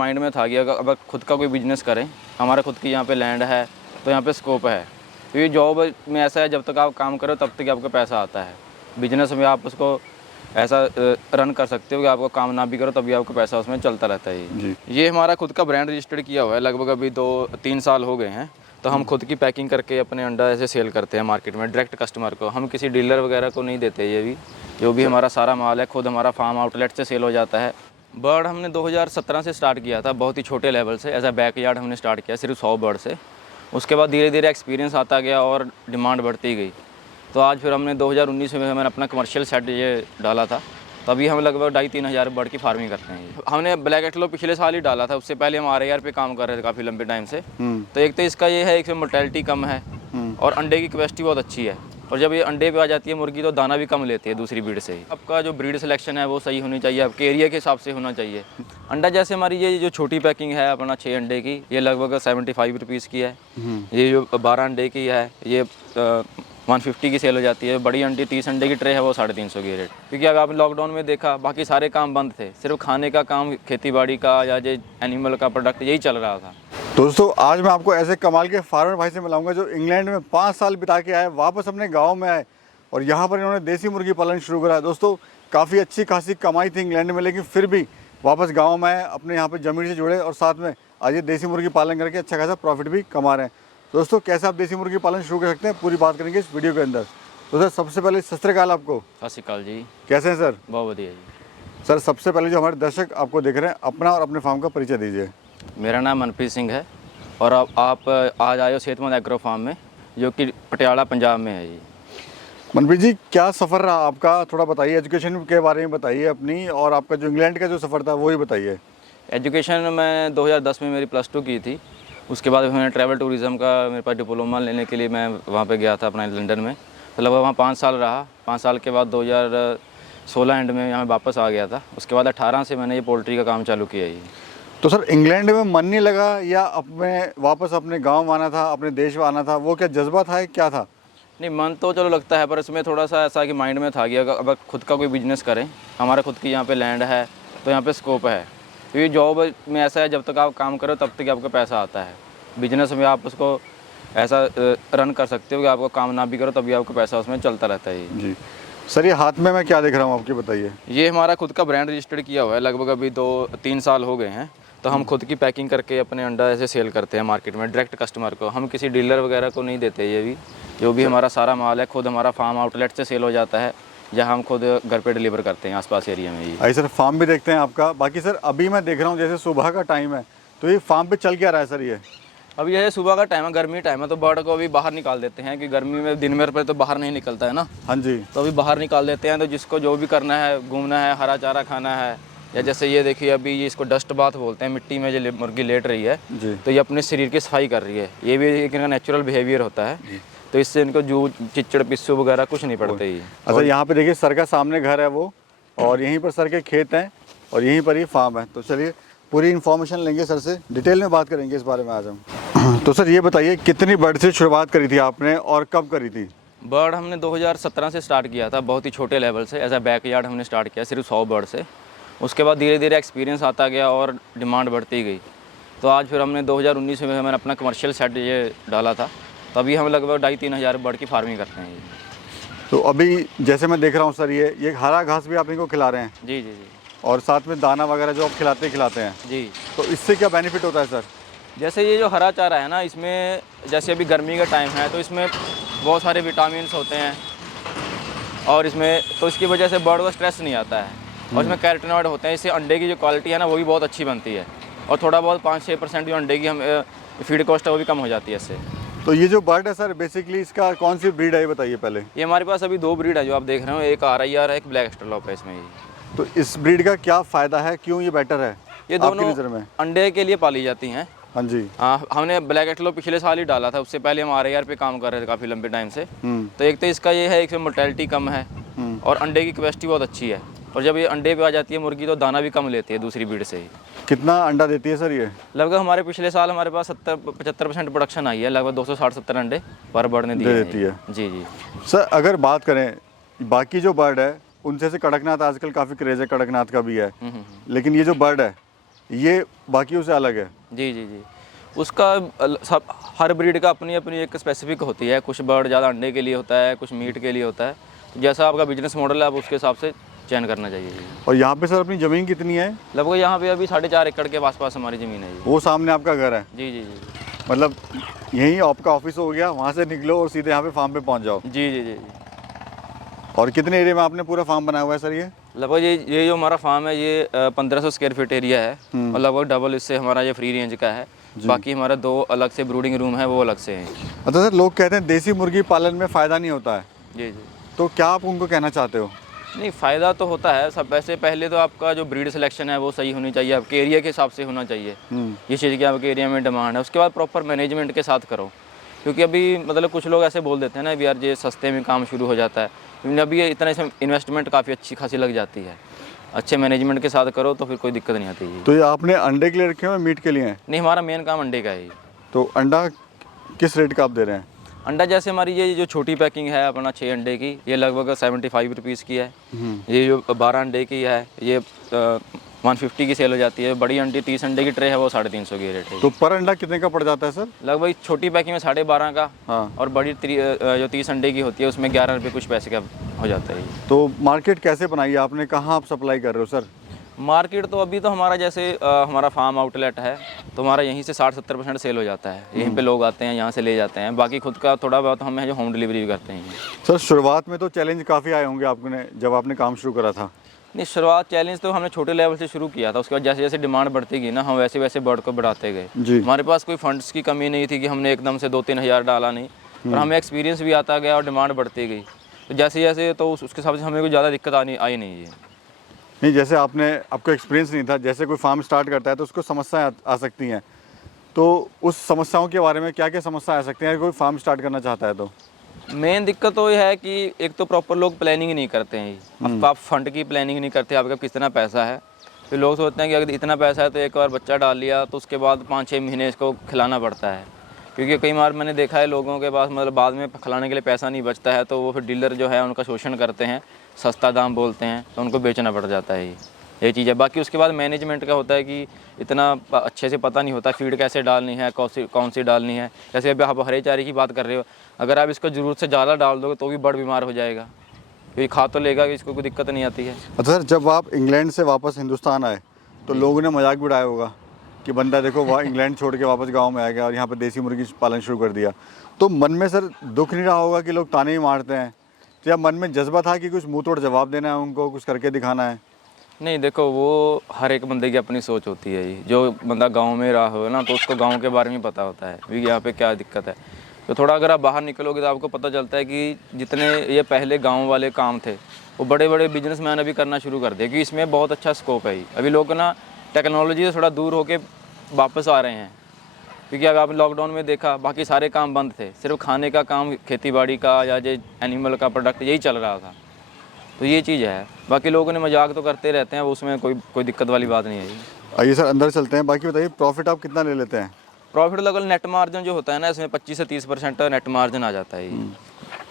Mind में था कि अगर खुद का कोई बिजनेस करें, हमारा खुद की यहाँ पे लैंड है तो यहाँ पे स्कोप है। तो ये जॉब में ऐसा है, जब तक आप काम करो तब तक आपको पैसा आता है। बिजनेस में आप उसको ऐसा रन कर सकते हो कि आपको काम ना भी करो तभी आपको पैसा उसमें चलता रहता है। जी। ये हमारा खुद का ब्रांड रजिस्टर्ड किया हुआ है, लगभग अभी 2-3 साल हो गए हैं। तो हम खुद की पैकिंग करके अपने अंडा ऐसे सेल करते हैं मार्केट में डायरेक्ट कस्टमर को। हम किसी डीलर वगैरह को नहीं देते। ये भी जो भी हमारा सारा माल है खुद हमारा फार्म आउटलेट से सेल हो जाता है। बर्ड हमने 2017 से स्टार्ट किया था, बहुत ही छोटे लेवल से एज अ बैकयार्ड हमने स्टार्ट किया सिर्फ 100 बर्ड से। उसके बाद धीरे धीरे एक्सपीरियंस आता गया और डिमांड बढ़ती गई। तो आज फिर हमने 2019 में मैंने अपना कमर्शियल सेट ये डाला था, तभी हम लगभग 2,500-3 हज़ार बर्ड की फार्मिंग करते हैं। हमने ब्लैक एटलो पिछले साल ही डाला था, उससे पहले हम RIR पे काम कर रहे थे काफ़ी लंबे टाइम से। तो एक तो इसका ये है, एक मोर्टेलिटी कम है और अंडे की कैपेसिटी बहुत अच्छी है। और जब ये अंडे पे आ जाती है मुर्गी तो दाना भी कम लेती है दूसरी ब्रीड से ही। आपका जो ब्रीड सिलेक्शन है वो सही होनी चाहिए, आपके एरिया के हिसाब से होना चाहिए। अंडा जैसे हमारी ये जो छोटी पैकिंग है अपना 6 अंडे की, ये लगभग 75 रुपीज़ की है। ये जो 12 अंडे की है ये 150 की सेल हो जाती है। बड़ी अंडी 30 अंडे की ट्रे है वो 350 की रेट। क्योंकि अगर आपने लॉकडाउन में देखा बाकी सारे काम बंद थे, सिर्फ खाने का काम, खेती बाड़ी का या जो एनिमल का प्रोडक्ट यही चल रहा था। दोस्तों आज मैं आपको ऐसे कमाल के फार्मर भाई से मिलाऊंगा जो इंग्लैंड में 5 साल बिता के आए, वापस अपने गांव में आए और यहाँ पर इन्होंने देसी मुर्गी पालन शुरू करा। दोस्तों काफ़ी अच्छी खासी कमाई थी इंग्लैंड में, लेकिन फिर भी वापस गांव में आए, अपने यहाँ पे ज़मीन से जुड़े और साथ में आज ये देसी मुर्गी पालन करके अच्छा खासा प्रॉफिट भी कमा रहे हैं। दोस्तों कैसे आप देसी मुर्गी पालन शुरू कर सकते हैं पूरी बात करेंगे इस वीडियो के अंदर। तो सर सबसे पहले सत श्री अकाल आपको। सत श्री अकाल जी। कैसे हैं सर? बहुत बढ़िया जी। सर सबसे पहले जो हमारे दर्शक आपको देख रहे हैं, अपना और अपने फार्म का परिचय दीजिए। मेरा नाम मनप्रीत सिंह है और आप आज आए हो सेहतमंद एग्रो फार्म में, जो कि पटियाला पंजाब में है जी। मनप्रीत जी क्या सफ़र रहा आपका, थोड़ा बताइए, एजुकेशन के बारे में बताइए अपनी, और आपका जो इंग्लैंड का जो सफ़र था वो ही बताइए। एजुकेशन मैं 2010 में मेरी +2 की थी। उसके बाद मैंने ट्रैवल टूरिज़्म का मेरे पास डिप्लोमा लेने के लिए मैं वहाँ पे गया था अपना लंदन में। तो लगभग वहाँ 5 साल रहा। 5 साल के बाद 2016 एंड में यहाँ वापस आ गया था। उसके बाद 18 से मैंने ये पोल्ट्री का काम चालू किया ही। तो सर इंग्लैंड में मन नहीं लगा या अपने वापस अपने गांव आना था, अपने देश में आना था, वो क्या जज्बा था, क्या था? नहीं, मन तो चलो लगता है, पर इसमें थोड़ा सा ऐसा कि माइंड में था कि अगर खुद का कोई बिजनेस करें, हमारा खुद की यहाँ पे लैंड है तो यहाँ पे स्कोप है। तो ये जॉब में ऐसा है, जब तक आप काम करो तब तक आपको पैसा आता है। बिजनेस में आप उसको ऐसा रन कर सकते हो कि आपको काम ना भी करो तभी आपको पैसा उसमें चलता रहता है जी। सर ये हाथ में मैं क्या देख रहा हूँ आपकी बताइए। ये हमारा खुद का ब्रांड रजिस्टर्ड किया हुआ है, लगभग अभी 2-3 साल हो गए हैं। तो हम खुद की पैकिंग करके अपने अंडा ऐसे सेल करते हैं मार्केट में डायरेक्ट कस्टमर को। हम किसी डीलर वगैरह को नहीं देते। ये भी जो भी हमारा सारा माल है खुद हमारा फार्म आउटलेट से सेल हो जाता है, जहाँ हम खुद घर पे डिलीवर करते हैं आसपास एरिया में ही। आई सर फार्म भी देखते हैं आपका। बाकी सर अभी मैं देख रहा हूँ जैसे सुबह का टाइम है, तो ये फार्म पे चल क्या रहा है सर? ये अभी यह सुबह का टाइम है, गर्मी टाइम है, तो बर्ड को अभी बाहर निकाल देते हैं कि गर्मी में दिन में तो बाहर नहीं निकलता है ना। हाँ जी। तो अभी बाहर निकाल देते हैं। तो जिसको जो भी करना है, घूमना है, हरा चारा खाना है, या जैसे ये देखिए अभी ये इसको डस्ट बाथ बोलते हैं, मिट्टी में जो मुर्गी लेट रही है जी। तो ये अपने शरीर की सफाई कर रही है। ये भी एक इनका नेचुरल बिहेवियर होता है। तो इससे इनको जू चिच्चड़ पिस्सू वगैरह कुछ नहीं पड़ते ही। अच्छा यहाँ पे देखिए सर का सामने घर है वो, और यहीं पर सर के खेत हैं और यहीं पर ही फार्म है। तो चलिए पूरी इन्फॉर्मेशन लेंगे सर से, डिटेल में बात करेंगे इस बारे में आज हम। तो सर ये बताइए कितनी बर्ड से शुरुआत करी थी आपने और कब करी थी? बर्ड हमने 2017 से स्टार्ट किया था, बहुत ही छोटे लेवल से एज अ बैकयार्ड हमने स्टार्ट किया सिर्फ 100 बर्ड से। उसके बाद धीरे धीरे एक्सपीरियंस आता गया और डिमांड बढ़ती गई। तो आज फिर हमने 2019 में मैंने अपना कमर्शियल सेट ये डाला था, तभी हम लगभग 2,500-3 हज़ार बर्ड की फार्मिंग करते हैं। तो अभी जैसे मैं देख रहा हूँ सर ये हरा घास भी आप इनको खिला रहे हैं? जी जी जी। और साथ में दाना वगैरह जो आप खिलाते हैं जी। तो इससे क्या बेनिफिट होता है सर? जैसे ये जो हरा चारा है ना, इसमें जैसे अभी गर्मी का टाइम है तो इसमें बहुत सारे विटामिन्स होते हैं और इसमें तो इसकी वजह से बर्ड को स्ट्रेस नहीं आता है। और इसमें कैरोटीनॉइड होते हैं, इससे अंडे की जो क्वालिटी है ना वो भी बहुत अच्छी बनती है। और थोड़ा बहुत 5-6% जो अंडे की हम फीड कॉस्ट है वो भी कम हो जाती है इससे। तो ये जो बर्ड है सर बेसिकली इसका कौन सी ब्रीड है ये बताइए पहले। ये हमारे पास अभी 2 ब्रीड है जो आप देख रहे हो, एक RIR है, एक ब्लैक एस्ट्रोलॉप है इसमें। तो इस ब्रीड का क्या फ़ायदा है, क्यों ये बेटर है ये आपकी दोनों नज़र में? अंडे के लिए पाली जाती हैं। हाँ जी। हाँ, हमने ब्लैक एस्ट्रोलॉप पिछले साल ही डाला था, उससे पहले हम RIR पे काम कर रहे थे काफ़ी लंबे टाइम से। तो एक तो इसका ये है, एक मोर्टेलिटी कम है और अंडे की कैपेसिटी बहुत अच्छी है। और जब ये अंडे पे आ जाती है मुर्गी तो दाना भी कम लेती है दूसरी ब्रीड से ही। कितना अंडा देती है सर ये? लगभग हमारे पिछले साल हमारे पास 70-75% प्रोडक्शन आई है, लगभग 260-70 अंडे पर बर्ड ने दिए देती है। जी जी। सर अगर बात करें बाकी जो बर्ड है उनसे से कड़कनाथ आजकल काफ़ी क्रेज़ है, कड़कनाथ का भी है, लेकिन ये जो बर्ड है ये बाकियों से अलग है। जी जी जी, उसका सब हर ब्रीड का अपनी अपनी एक स्पेसिफिक होती है। कुछ बर्ड ज़्यादा अंडे के लिए होता है, कुछ मीट के लिए होता है। तो जैसा आपका बिजनेस मॉडल है, आप उसके हिसाब से चयन करना चाहिए जी। और यहाँ पे सर अपनी ज़मीन कितनी है? लगभग यहाँ पे अभी 4.5 एकड़ के आसपास हमारी ज़मीन है जी। वो सामने आपका घर है? जी जी जी। मतलब यहीं आपका ऑफिस हो गया, वहाँ से निकलो और सीधे यहाँ पे फार्म पे पहुँच जाओ। जी जी जी जी। और कितने एरिया में आपने पूरा फार्म बनाया हुआ है सर ये? लगभग ये जो हमारा फार्म है, ये 1500 स्क्वायर फीट एरिया है और लगभग डबल इससे हमारा ये फ्री रेंज का है। बाकी हमारा 2 अलग से ब्रूडिंग रूम है, वो अलग से हैं। अच्छा सर, लोग कहते हैं देसी मुर्गी पालन में फ़ायदा नहीं होता है, जी जी। तो क्या आप उनको कहना चाहते हो? नहीं, फ़ायदा तो होता है सब। वैसे पहले तो आपका जो ब्रीड सिलेक्शन है वो सही होनी चाहिए, आपके एरिया के हिसाब से होना चाहिए। ये चीज़ की आपके एरिया में डिमांड है, उसके बाद प्रॉपर मैनेजमेंट के साथ करो। क्योंकि अभी मतलब कुछ लोग ऐसे बोल देते हैं ना भी यार ये सस्ते में काम शुरू हो जाता है, लेकिन अभी ये इतना इसमें इन्वेस्टमेंट काफ़ी अच्छी खासी लग जाती है। अच्छे मैनेजमेंट के साथ करो तो फिर कोई दिक्कत नहीं आती है। तो ये आपने अंडे के लिए रखे हुए हैं, मीट के लिए हैं? नहीं, हमारा मेन काम अंडे का है। तो अंडा किस रेट का आप दे रहे हैं? अंडा जैसे हमारी ये जो छोटी पैकिंग है अपना 6 अंडे की, ये लगभग 75 रुपीज़ की है। ये जो 12 अंडे की है ये 150 की सेल हो जाती है। बड़ी अंडी 30 अंडे की ट्रे है वो 350 की रेट है। तो पर अंडा कितने का पड़ जाता है सर? लगभग छोटी पैकिंग में 12.5 का। हाँ। और बड़ी जो 30 अंडे की होती है उसमें 11 रुपये कुछ पैसे का हो जाता है। तो मार्केट कैसे बनाई है आपने, कहाँ आप सप्लाई कर रहे हो सर? मार्केट तो अभी तो हमारा जैसे हमारा फार्म आउटलेट है तो हमारा यहीं से 60-70% सेल हो जाता है। यहीं पे लोग आते हैं, यहाँ से ले जाते हैं। बाकी खुद का थोड़ा बहुत हम है जो होम डिलीवरी भी करते हैं। सर शुरुआत में तो चैलेंज काफ़ी आए होंगे आपने जब आपने काम शुरू करा था? नहीं, शुरुआत चैलेंज तो हमने छोटे लेवल से शुरू किया था। उसके बाद जैसे जैसे डिमांड बढ़ती गई ना, हम वैसे वैसे बर्ड को बढ़ाते गए। जी। हमारे पास कोई फंड्स की कमी नहीं थी कि हमने एकदम से 2-3 हज़ार डाला नहीं, और हमें एक्सपीरियंस भी आता गया और डिमांड बढ़ती गई। तो जैसे जैसे तो उसके हिसाब से हमें कोई ज़्यादा दिक्कत आई नहीं है। नहीं, जैसे आपको एक्सपीरियंस नहीं था, जैसे कोई फार्म स्टार्ट करता है तो उसको समस्याएं आ सकती हैं, तो उस समस्याओं के बारे में क्या क्या समस्या आ सकती हैं अगर कोई फार्म स्टार्ट करना चाहता है तो? मेन दिक्कत तो ये है कि एक तो प्रॉपर लोग प्लानिंग नहीं करते हैं। अब आप फंड की प्लानिंग नहीं करते, आपका कितना पैसा है। फिर लोग सोचते हैं कि अगर इतना पैसा है तो एक बार बच्चा डाल लिया तो उसके बाद 5-6 महीने इसको खिलाना पड़ता है। क्योंकि कई बार मैंने देखा है लोगों के पास मतलब बाद में खिलाने के लिए पैसा नहीं बचता है, तो वो फिर डीलर जो है उनका शोषण करते हैं, सस्ता दाम बोलते हैं, तो उनको बेचना पड़ जाता है। ये चीज़ है। बाकी उसके बाद मैनेजमेंट का होता है कि इतना अच्छे से पता नहीं होता फीड कैसे डालनी है, कौन सी डालनी है। जैसे अभी आप हरे चारे की बात कर रहे हो, अगर आप इसको ज़रूरत से ज़्यादा डाल दोगे तो भी बर्ड बीमार हो जाएगा, क्योंकि खा तो लेगा कि इसको कोई दिक्कत नहीं आती है। अच्छा सर, जब आप इंग्लैंड से वापस हिंदुस्तान आए तो लोगों ने मजाक भी उड़ाया होगा कि बंदा देखो वहाँ इंग्लैंड छोड़ के वापस गाँव में आ गया और यहाँ पर देसी मुर्गी पालन शुरू कर दिया, तो मन में सर दुख नहीं रहा होगा कि लोग ताने ही मारते हैं? तो या मन में जज्बा था कि कुछ मुँह तोड़ जवाब देना है उनको, कुछ करके दिखाना है? नहीं, देखो वो हर एक बंदे की अपनी सोच होती है। ये जो बंदा गांव में रहा हो ना, तो उसको गांव के बारे में पता होता है भी यहाँ पे क्या दिक्कत है। तो थोड़ा अगर आप बाहर निकलोगे तो आपको पता चलता है कि जितने ये पहले गांव वाले काम थे वो बड़े बड़े बिजनेसमैन अभी करना शुरू कर दिए, क्योंकि इसमें बहुत अच्छा स्कोप है। अभी लोग ना टेक्नोलॉजी से थोड़ा दूर होके वापस आ रहे हैं, क्योंकि अगर आपने लॉकडाउन में देखा बाकी सारे काम बंद थे, सिर्फ खाने का काम, खेती बाड़ी का या जो एनिमल का प्रोडक्ट यही चल रहा था। तो ये चीज़ है। बाकी लोगों ने मजाक तो करते रहते हैं, वो उसमें कोई दिक्कत वाली बात नहीं है। आइए सर अंदर चलते हैं। बाकी बताइए प्रॉफिट आप कितना ले लेते हैं? प्रॉफिट लगभग नेट मार्जिन जो होता है ना, इसमें 25 से 30% नेट मार्जिन आ जाता है।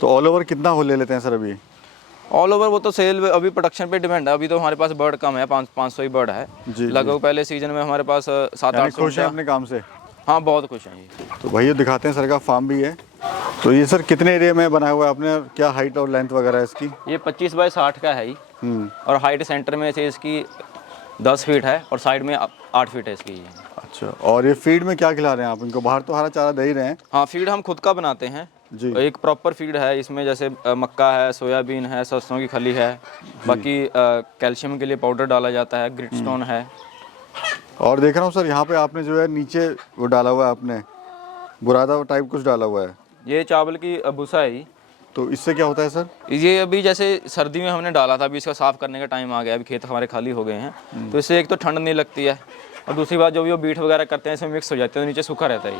तो ऑल ओवर कितना हो ले लेते हैं सर अभी? ऑल ओवर वो तो सेल अभी प्रोडक्शन पे डिपेंड है। अभी तो हमारे पास बर्ड कम है, 500 ही बर्ड है लगभग। पहले सीजन में हमारे पास 700-800। खुश हैं अपने काम से? हाँ, बहुत खुश हैं ये। तो भैया दिखाते हैं, सर का फार्म भी है। तो ये सर कितने एरिया में बनाया हुआ है आपने, क्या हाइट और लेंथ वगैरह है इसकी? ये 25 बाय 60 का है ही, और हाइट सेंटर में से इसकी 10 फीट है और साइड में 8 फीट है इसकी। अच्छा, और ये फीड में क्या खिला रहे हैं आप इनको? बाहर तो हरा चारा दे ही रहे हैं। हाँ, फीड हम खुद का बनाते हैं जी। एक प्रॉपर फीड है इसमें, जैसे मक्का है, सोयाबीन है, सरसों की खली है, बाकी कैल्शियम के लिए पाउडर डाला जाता है, ग्रिटस्टोन है। और देख रहा हूँ सर यहाँ पे आपने जो है नीचे वो डाला हुआ है, आपने बुरादा टाइप कुछ डाला हुआ है। ये चावल की भूसा है। तो इससे क्या होता है सर? ये अभी जैसे सर्दी में हमने डाला था, अभी इसका साफ़ करने का टाइम आ गया, अभी खेत हमारे खाली हो गए हैं, तो इससे एक तो ठंड नहीं लगती है, और दूसरी बात जो भी वो बीट वगैरह करते हैं इसमें मिक्स हो जाते हैं, तो नीचे सूखा रहता है।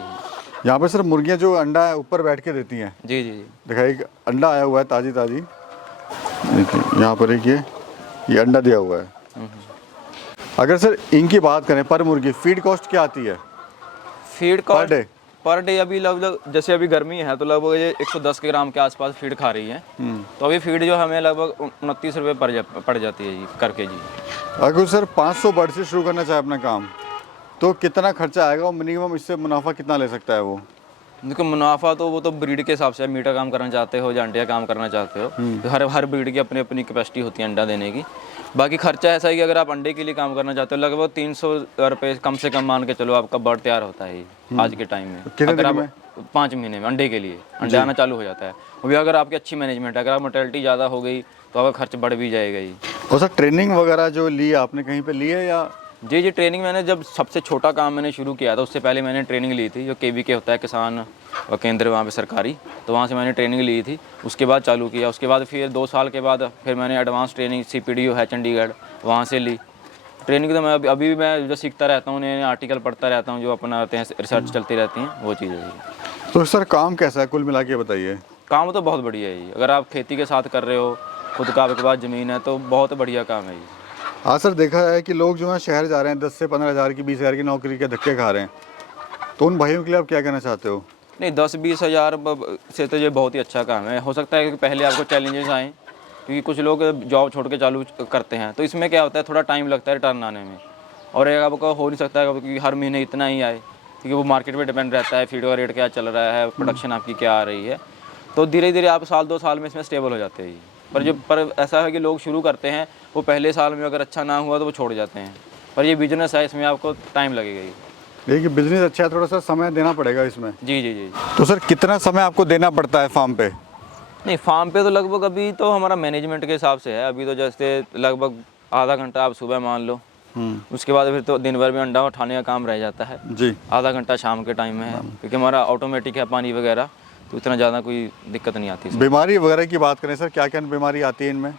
यहाँ पे सर मुर्गियाँ जो अंडा है ऊपर बैठ के देती हैं? जी जी जी। दिखाइए, एक अंडा आया हुआ है ताज़ी देखिए यहाँ पर एक ये अंडा दिया हुआ है। अगर सर इनकी बात करें पर मुर्गी फीड कॉस्ट क्या आती है? फीड कॉस्ट पर डे अभी लगभग, जैसे अभी गर्मी है तो लगभग ये 110 ग्राम के आसपास फीड खा रही है, तो अभी फीड जो हमें लगभग 29 रुपये पड़ जाती है जी करके जी। अगर सर 500 बर्ड से शुरू करना चाहे अपना काम तो कितना खर्चा आएगा और मिनिमम इससे मुनाफा कितना ले सकता है वो? देखो मुनाफा तो वो तो ब्रीड के हिसाब से है, मीठा काम करना चाहते हो या अंडे का काम करना चाहते हो, तो हर ब्रीड की अपनी अपनी कैपेसिटी होती है अंडा देने की। बाकी खर्चा ऐसा है कि अगर आप अंडे के लिए काम करना चाहते हो लगभग 300 रुपये कम से कम मान के चलो आपका बर्ड तैयार होता है आज के टाइम में। कितने अगर दिन आप में? 5 महीने में अंडे के लिए अंडे आना चालू हो जाता है। वो भी अगर आपकी अच्छी मैनेजमेंट है, अगर आप मोर्टेलिटी ज़्यादा हो गई तो आपका खर्च बढ़ भी जाएगा ही। और सर ट्रेनिंग वगैरह जो ली आपने कहीं पे ली है या? जी ट्रेनिंग मैंने जब सबसे छोटा काम मैंने शुरू किया था उससे पहले मैंने ट्रेनिंग ली थी, जो KVK होता है किसान केंद्र वहाँ पे सरकारी, तो वहाँ से मैंने ट्रेनिंग ली थी। उसके बाद चालू किया, उसके बाद फिर 2 साल के बाद फिर मैंने एडवांस ट्रेनिंग CPDO है चंडीगढ़ वहाँ से ली ट्रेनिंग। तो मैं अभी भी मैं जो सीखता रहता हूँ, नए आर्टिकल पढ़ता रहता हूँ, जो अपना आते हैं रिसर्च चलती रहती हैं, वो चीज़ है। तो सर काम कैसा है कुल मिला के बताइए? काम तो बहुत बढ़िया है ये, अगर आप खेती के साथ कर रहे हो, खुद का आपके पास ज़मीन है तो बहुत बढ़िया काम है ये। हाँ सर, देखा है कि लोग जो है शहर जा रहे हैं 10 से 15 हज़ार की 20 हज़ार की नौकरी के धक्के खा रहे हैं, तो उन भाइयों के लिए आप क्या कहना चाहते हो? नहीं 10-20 हज़ार से तो ये बहुत ही अच्छा काम है। हो सकता है कि पहले आपको चैलेंजेस आएँ, क्योंकि कुछ लोग जॉब छोड़ के चालू करते हैं, तो इसमें क्या होता है थोड़ा टाइम लगता है रिटर्न आने में। और एक आपका हो नहीं सकता है क्योंकि हर महीने इतना ही आए, क्योंकि वो मार्केट पे डिपेंड रहता है, फीड का रेट क्या चल रहा है, प्रोडक्शन आपकी क्या आ रही है। तो धीरे धीरे आप 1-2 साल में इसमें स्टेबल हो जाते हैं। पर ऐसा है कि लोग शुरू करते हैं, वो पहले साल में अगर अच्छा ना हुआ तो वो छोड़ जाते हैं। पर ये बिजनेस है, इसमें आपको टाइम लगेगा ही। देखिए बिजनेस अच्छा है, थोड़ा सा समय देना पड़ेगा इसमें। जी। तो सर कितना समय आपको देना पड़ता है फार्म पे? नहीं फार्म पे तो लगभग अभी तो हमारा मैनेजमेंट के हिसाब से है। अभी तो जैसे लगभग आधा घंटा आप सुबह मान लो, उसके बाद फिर तो दिन भर में अंडा उठाने का काम रह जाता है जी। आधा घंटा शाम के टाइम में है, क्योंकि हमारा ऑटोमेटिक है पानी वगैरह, तो इतना ज़्यादा कोई दिक्कत नहीं आती। बीमारी वगैरह की बात करें सर, क्या क्या बीमारी आती है इनमें?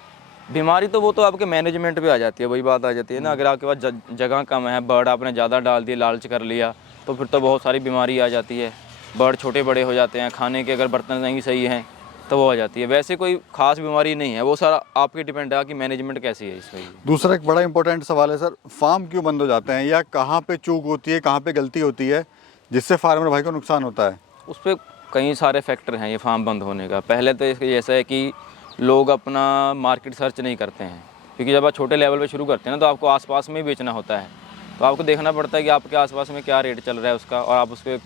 बीमारी तो वो तो आपके मैनेजमेंट पे आ जाती है, वही बात आ जाती है ना। अगर आपके पास जगह कम है, बर्ड आपने ज़्यादा डाल दिया, लालच कर लिया, तो फिर तो बहुत सारी बीमारी आ जाती है। बर्ड छोटे बड़े हो जाते हैं, खाने के अगर बर्तन नहीं सही हैं तो वो आ जाती है। वैसे कोई खास बीमारी नहीं है, वो सारा आपके डिपेंड है कि मैनेजमेंट कैसी है इसमें। दूसरा एक बड़ा इंपॉर्टेंट सवाल है सर, फार्म क्यों बंद हो जाते हैं या कहाँ पे चूक होती है, कहाँ पे गलती होती है जिससे फार्मर भाई को नुकसान होता है? उस पर कई सारे फैक्टर हैं ये फार्म बंद होने का। पहले तो ऐसा है कि लोग अपना मार्केट सर्च नहीं करते हैं, क्योंकि जब आप छोटे लेवल पे शुरू करते हैं ना तो आपको आसपास में ही बेचना होता है, तो आपको देखना पड़ता है कि आपके आसपास में क्या रेट चल रहा है उसका और आप उसके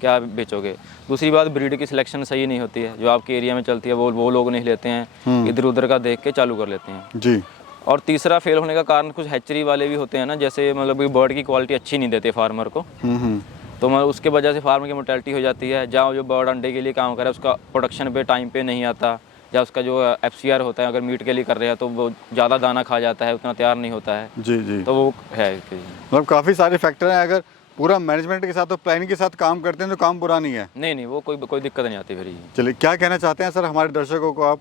क्या बेचोगे। दूसरी बात, ब्रीड की सिलेक्शन सही नहीं होती है, जो आपके एरिया में चलती है वो लोग नहीं लेते हैं, इधर उधर का देख के चालू कर लेते हैं जी। और तीसरा फेल होने का कारण कुछ हैचरी वाले भी होते हैं ना, जैसे मतलब बर्ड की क्वालिटी अच्छी नहीं देते फार्मर को, तो मतलब उसके वजह से फार्मर की मोर्टेलिटी हो जाती है। जहाँ जो बर्ड अंडे के लिए काम कर रहा है उसका प्रोडक्शन पे टाइम पे नहीं आता, या उसका जो FCR होता है अगर मीट के लिए कर रहे हैं तो वो ज़्यादा दाना खा जाता है, उतना तैयार नहीं होता है। जी। तो वो है मतलब काफ़ी सारे फैक्टर हैं, अगर पूरा मैनेजमेंट के साथ और प्लानिंग के साथ काम करते हैं तो काम बुरा नहीं है। नहीं वो कोई दिक्कत नहीं आती फिर ये। चलिए, क्या कहना चाहते हैं सर हमारे दर्शकों को आप?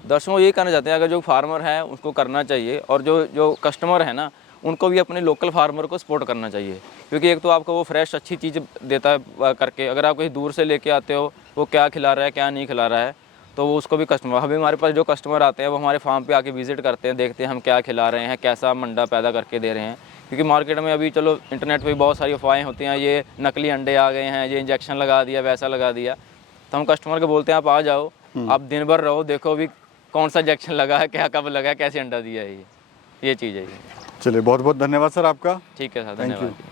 दर्शकों ये कहना चाहते हैं, अगर जो फार्मर है उसको करना चाहिए, और जो कस्टमर है ना उनको भी अपने लोकल फार्मर को सपोर्ट करना चाहिए, क्योंकि एक तो आपको वो फ्रेश अच्छी चीज़ देता है करके, अगर आप कहीं दूर से लेके आते हो वो क्या खिला रहा है क्या नहीं खिला रहा है, तो वो उसको भी कस्टमर, अभी हमारे पास जो कस्टमर आते हैं वो हमारे फार्म पे आके विजिट करते हैं, देखते हैं हम क्या खिला रहे हैं, कैसा मंडा पैदा करके दे रहे हैं। क्योंकि मार्केट में अभी चलो इंटरनेट पे बहुत सारी अफवाहें होती हैं, ये नकली अंडे आ गए हैं, ये इंजेक्शन लगा दिया, वैसा लगा दिया, तो हम कस्टमर को बोलते हैं आप आ जाओ, आप दिन भर रहो, देखो अभी कौन सा इंजेक्शन लगा है, क्या कब लगा है, कैसे अंडा दिया है, ये चीज़ है ये। चलिए, बहुत बहुत धन्यवाद सर आपका। ठीक है सर, धन्यवाद।